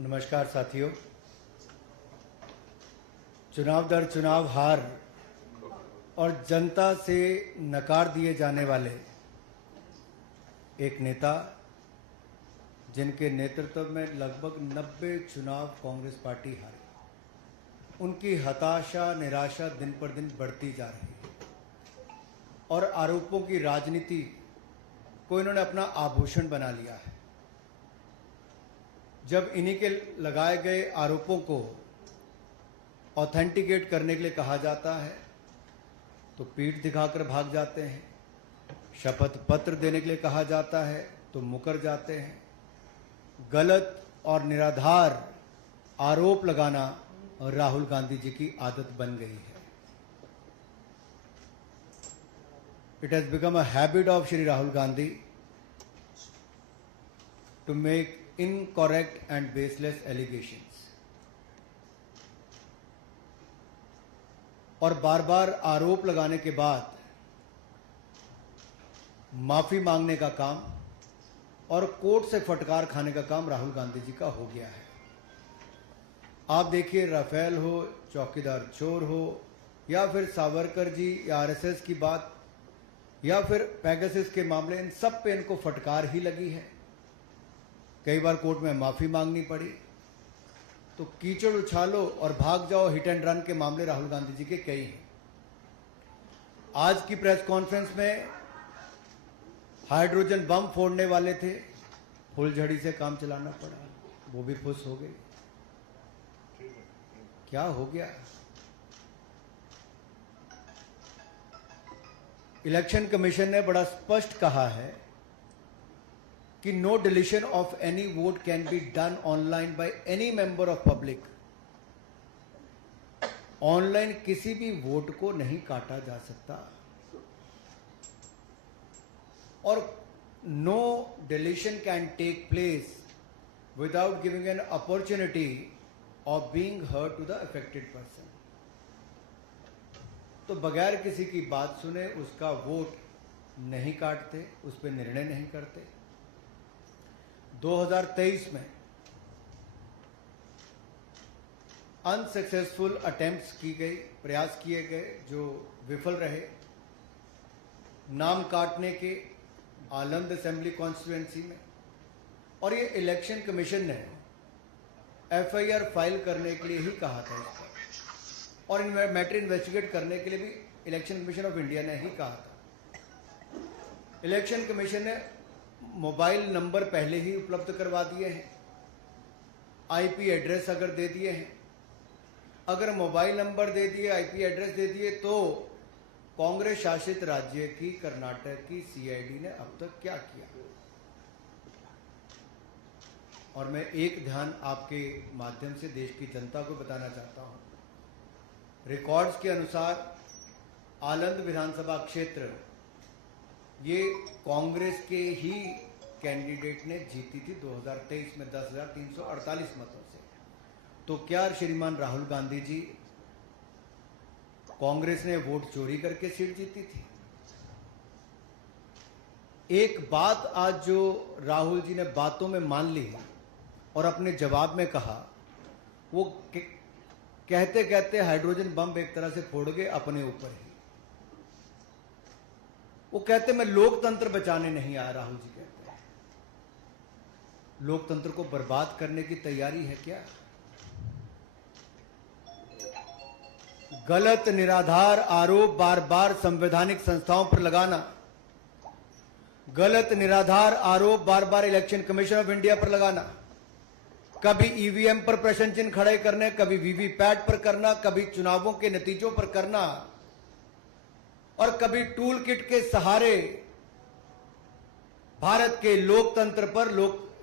नमस्कार साथियों। चुनाव दर चुनाव हार और जनता से नकार दिए जाने वाले एक नेता, जिनके नेतृत्व में लगभग 90 चुनाव कांग्रेस पार्टी हारी, उनकी हताशा निराशा दिन पर दिन बढ़ती जा रही है और आरोपों की राजनीति को इन्होंने अपना आभूषण बना लिया है। जब इन्हीं के लगाए गए आरोपों को ऑथेंटिकेट करने के लिए कहा जाता है तो पीठ दिखाकर भाग जाते हैं, शपथ पत्र देने के लिए कहा जाता है तो मुकर जाते हैं। गलत और निराधार आरोप लगाना राहुल गांधी जी की आदत बन गई है। It has become a habit of Shri Rahul Gandhi to make incorrect and baseless allegations और बार बार आरोप लगाने के बाद माफी मांगने का काम और कोर्ट से फटकार खाने का काम राहुल गांधी जी का हो गया है। आप देखिए, राफेल हो, चौकीदार चोर हो, या फिर सावरकर जी या आरएसएस की बात, या फिर पेगासस के मामले, इन सब पे इनको फटकार ही लगी है। कई बार कोर्ट में माफी मांगनी पड़ी। तो कीचड़ उछालो और भाग जाओ हिट एंड रन के मामले राहुल गांधी जी के कई हैं। आज की प्रेस कॉन्फ्रेंस में हाइड्रोजन बम फोड़ने वाले थे, फुलझड़ी से काम चलाना पड़ा, वो भी फुस हो गई। क्या हो गया? इलेक्शन कमीशन ने बड़ा स्पष्ट कहा है कि no deletion of any vote can be done online by any member of public. Online किसी भी वोट को नहीं काटा जा सकता और no deletion can take place without giving an opportunity of being heard to the affected person. तो बगैर किसी की बात सुने उसका वोट नहीं काटते, उस पर निर्णय नहीं करते। 2023 में अनसक्सेसफुल अटेम्प्ट्स की गई, प्रयास किए गए जो विफल रहे, नाम काटने के आलंद असेंबली कॉन्स्टिट्यूएंसी में। और ये इलेक्शन कमीशन ने एफआईआर फाइल करने के लिए ही कहा था इसको, और मैटर इन्वेस्टिगेट करने के लिए भी इलेक्शन कमीशन ऑफ इंडिया ने ही कहा था। इलेक्शन कमीशन ने मोबाइल नंबर पहले ही उपलब्ध करवा दिए हैं, आईपी एड्रेस अगर दे दिए हैं। अगर मोबाइल नंबर दे दिए, आईपी एड्रेस दे दिए, तो कांग्रेस शासित राज्य की कर्नाटक की सीआईडी ने अब तक क्या किया? और मैं एक ध्यान आपके माध्यम से देश की जनता को बताना चाहता हूं। रिकॉर्ड्स के अनुसार आलंद विधानसभा क्षेत्र ये कांग्रेस के ही कैंडिडेट ने जीती थी 2023 में 10,348 मतों से। तो क्या श्रीमान राहुल गांधी जी, कांग्रेस ने वोट चोरी करके सीट जीती थी? एक बात आज जो राहुल जी ने बातों में मान ली और अपने जवाब में कहा, वो कहते कहते हाइड्रोजन बम एक तरह से फोड़ गए अपने ऊपर ही। वो कहते मैं लोकतंत्र बचाने नहीं आया। राहुल जी कहते हैं लोकतंत्र को बर्बाद करने की तैयारी है क्या? गलत निराधार आरोप बार बार संवैधानिक संस्थाओं पर लगाना, गलत निराधार आरोप बार बार इलेक्शन कमीशन ऑफ इंडिया पर लगाना, कभी ईवीएम पर प्रश्न चिन्ह खड़े करने, कभी वीवीपैट पर करना, कभी चुनावों के नतीजों पर करना, और कभी टूल किट के सहारे भारत के लोकतंत्र पर,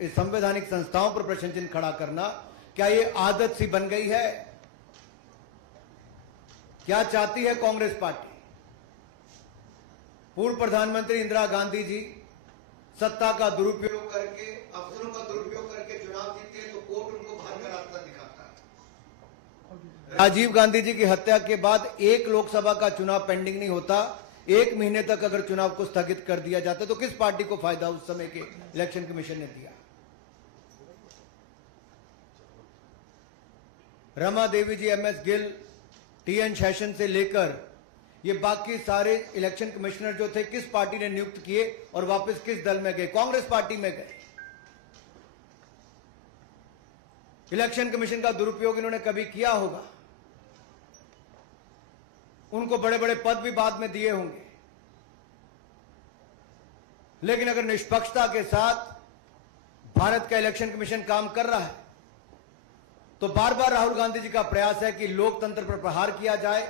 संवैधानिक संस्थाओं पर प्रश्न चिन्ह खड़ा करना, क्या ये आदत सी बन गई है? क्या चाहती है कांग्रेस पार्टी? पूर्व प्रधानमंत्री इंदिरा गांधी जी सत्ता का दुरुपयोग करके, अफसरों का दुरुपयोग करके चुनाव जीते हैं तो कोर्ट उनको बाहर का रास्ता दिखाता है। राजीव गांधी जी की हत्या के बाद एक लोकसभा का चुनाव पेंडिंग नहीं होता, 1 महीने तक अगर चुनाव को स्थगित कर दिया जाता तो किस पार्टी को फायदा उस समय के इलेक्शन कमीशन ने दिया? रमा देवी जी, MS गिल, TN शेषन से लेकर ये बाकी सारे इलेक्शन कमिश्नर जो थे, किस पार्टी ने नियुक्त किए और वापस किस दल में गए? कांग्रेस पार्टी में गए। इलेक्शन कमीशन का दुरुपयोग इन्होंने कभी किया होगा? उनको बड़े बड़े पद भी बाद में दिए होंगे, लेकिन अगर निष्पक्षता के साथ भारत का इलेक्शन कमीशन काम कर रहा है तो बार बार राहुल गांधी जी का प्रयास है कि लोकतंत्र पर प्रहार किया जाए,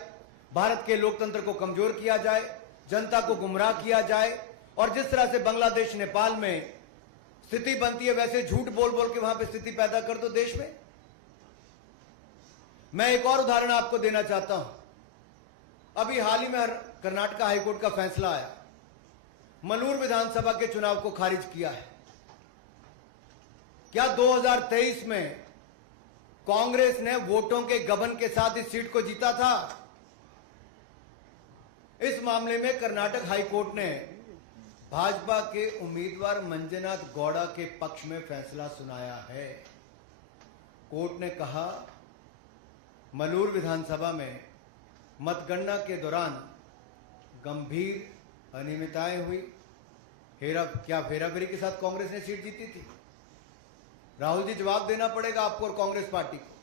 भारत के लोकतंत्र को कमजोर किया जाए, जनता को गुमराह किया जाए, और जिस तरह से बांग्लादेश नेपाल में स्थिति बनती है वैसे झूठ बोल बोल के वहां पे स्थिति पैदा कर दो देश में। मैं एक और उदाहरण आपको देना चाहता हूं। अभी हाल ही में कर्नाटक हाईकोर्ट का फैसला आया, मलूर विधानसभा के चुनाव को खारिज किया है। क्या 2023 में कांग्रेस ने वोटों के गबन के साथ इस सीट को जीता था? इस मामले में कर्नाटक हाईकोर्ट ने भाजपा के उम्मीदवार मंजुनाथ गौड़ा के पक्ष में फैसला सुनाया है। कोर्ट ने कहा, मलूर विधानसभा में मतगणना के दौरान गंभीर अनियमितताएं हुई। क्या फेराफेरी के साथ कांग्रेस ने सीट जीती थी? राहुल जी, जवाब देना पड़ेगा आपको और कांग्रेस पार्टी को।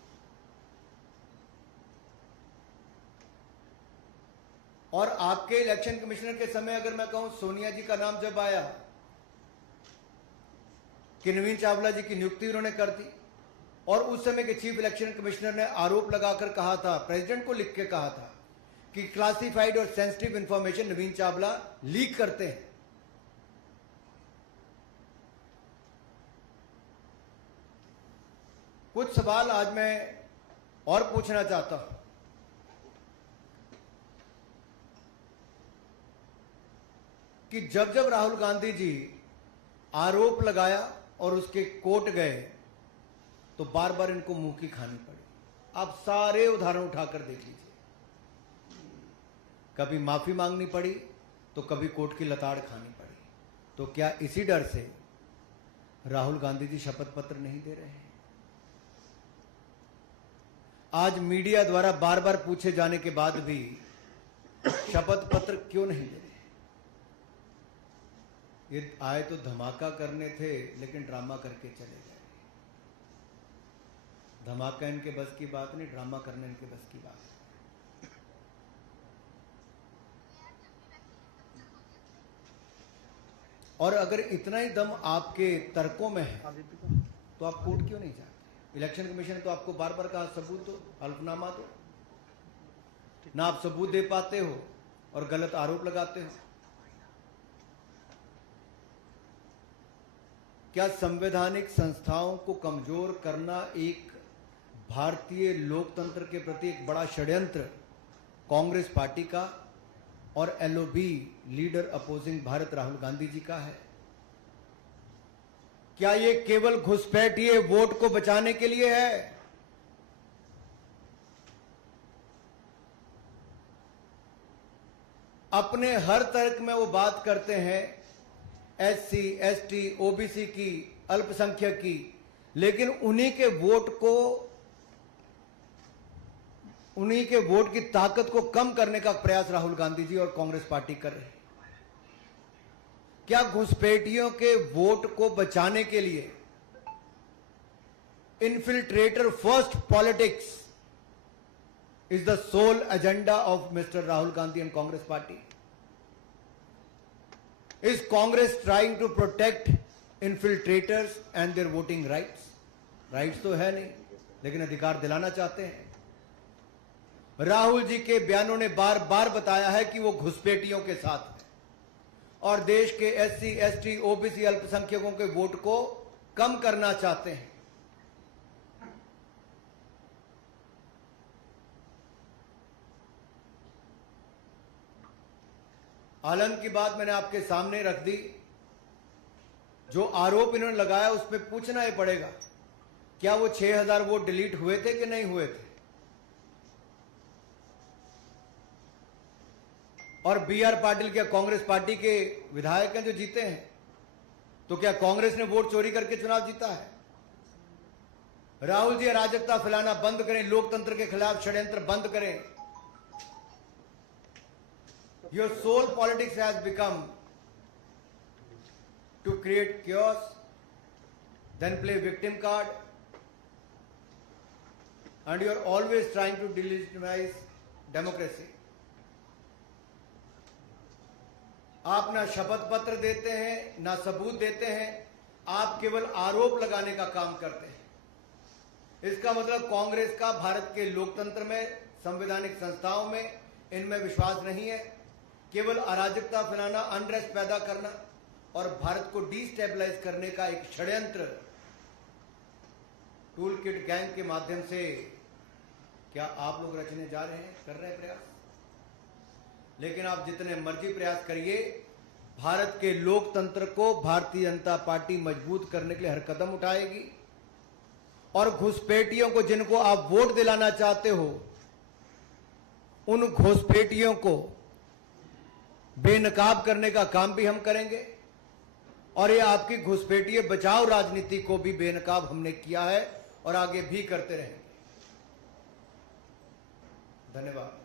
और आपके इलेक्शन कमिश्नर के समय अगर मैं कहूं, सोनिया जी का नाम जब आया कि नवीन चावला जी की नियुक्ति उन्होंने कर दी, और उस समय के चीफ इलेक्शन कमिश्नर ने आरोप लगाकर कहा था, प्रेसिडेंट को लिख के कहा था कि क्लासिफाइड और सेंसिटिव इंफॉर्मेशन नवीन चावला लीक करते हैं। कुछ सवाल आज मैं और पूछना चाहता हूं कि जब जब राहुल गांधी जी आरोप लगाया और उसके कोर्ट गए तो बार बार इनको मुंह की खानी पड़ी। आप सारे उदाहरण उठाकर देख लीजिए। कभी माफी मांगनी पड़ी तो कभी कोर्ट की लताड़ खानी पड़ी। तो क्या इसी डर से राहुल गांधी जी शपथ पत्र नहीं दे रहे हैं? आज मीडिया द्वारा बार बार पूछे जाने के बाद भी शपथ पत्र क्यों नहीं दे रहे? ये आए तो धमाका करने थे, लेकिन ड्रामा करके चले गए। धमाका इनके बस की बात नहीं, ड्रामा करने इनके बस की बात है। और अगर इतना ही दम आपके तर्कों में है तो आप कोर्ट क्यों नहीं जाते? इलेक्शन कमीशन तो आपको बार बार कहा सबूत दो, हल्फनामा दो, ना आप सबूत दे पाते हो और गलत आरोप लगाते हो। क्या संवैधानिक संस्थाओं को कमजोर करना एक भारतीय लोकतंत्र के प्रति एक बड़ा षड्यंत्र कांग्रेस पार्टी का और LOB leader opposing Bharat Rahul Gandhi ji का है? क्या ये केवल घुसपैठिए वोट को बचाने के लिए है? अपने हर तर्क में वो बात करते हैं SC, ST, OBC की, अल्पसंख्यक की, लेकिन उन्हीं के वोट की ताकत को कम करने का प्रयास राहुल गांधी जी और कांग्रेस पार्टी कर रहे हैं। क्या घुसपैठियों के वोट को बचाने के लिए infiltrator first politics is the sole agenda of mister Rahul Gandhi and Congress party? Is Congress trying to protect infiltrators and their voting rights? Rights तो है नहीं, लेकिन अधिकार दिलाना चाहते हैं। राहुल जी के बयानों ने बार बार बताया है कि वो घुसपैठियों के साथ है और देश के SC, ST, OBC अल्पसंख्यकों के वोट को कम करना चाहते हैं। आलम की बात मैंने आपके सामने रख दी। जो आरोप इन्होंने लगाया उस पर पूछना ही पड़ेगा, क्या वो 6000 वोट डिलीट हुए थे कि नहीं हुए थे? और BR पाटिल क्या कांग्रेस पार्टी के विधायक हैं जो जीते हैं? तो क्या कांग्रेस ने वोट चोरी करके चुनाव जीता है? राहुल जी अराजकता फैलाना बंद करें, लोकतंत्र के खिलाफ षड्यंत्र बंद करें। Your sole politics has become to create chaos, then play victim card, and you are always trying to delegitimize democracy. आप ना शपथ पत्र देते हैं, ना सबूत देते हैं, आप केवल आरोप लगाने का काम करते हैं। इसका मतलब कांग्रेस का भारत के लोकतंत्र में, संवैधानिक संस्थाओं में, इनमें विश्वास नहीं है। केवल अराजकता फैलाना, अनरेस्ट पैदा करना और भारत को डिस्टेबलाइज करने का एक षड्यंत्र टूल किट गैंग के माध्यम से क्या आप लोग रचने जा रहे हैं, कर रहे हैं प्रयास? लेकिन आप जितने मर्जी प्रयास करिए, भारत के लोकतंत्र को भारतीय जनता पार्टी मजबूत करने के लिए हर कदम उठाएगी। और घुसपैठियों को, जिनको आप वोट दिलाना चाहते हो, उन घुसपैठियों को बेनकाब करने का काम भी हम करेंगे। और ये आपकी घुसपैठिए बचाओ राजनीति को भी बेनकाब हमने किया है और आगे भी करते रहेंगे। धन्यवाद।